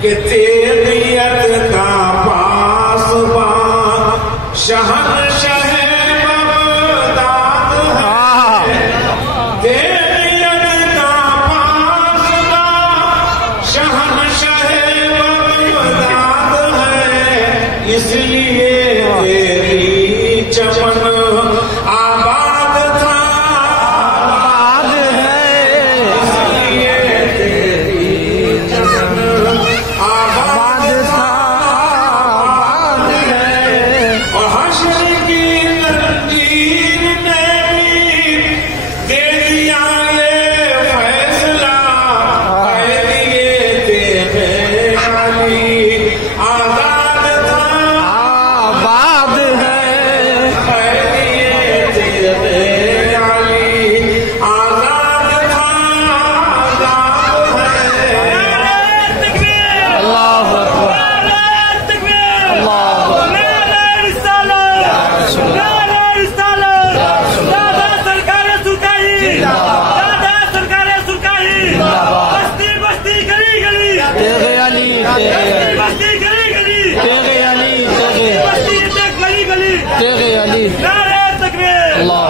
कि तेरियत का पासबा शहंशाह बगदाद है। तेरियत का पासबा शहंशाह बगदाद है। इसलिए तेरी चमन आबाद था, आबाद है। इसलिए तेरी चमन आबाद था, आबाद है। और हश्र की तंजीर ने भी दे दिया ये फैसला, कह दिए तेरे अली आजाद था, आबाद है। कह दिए तेरे अली आजाद था, आजाद है। अल्लाह अकबर, अल्लाह तेरे अली, तेरे अली, तेरे अली, अल्लाह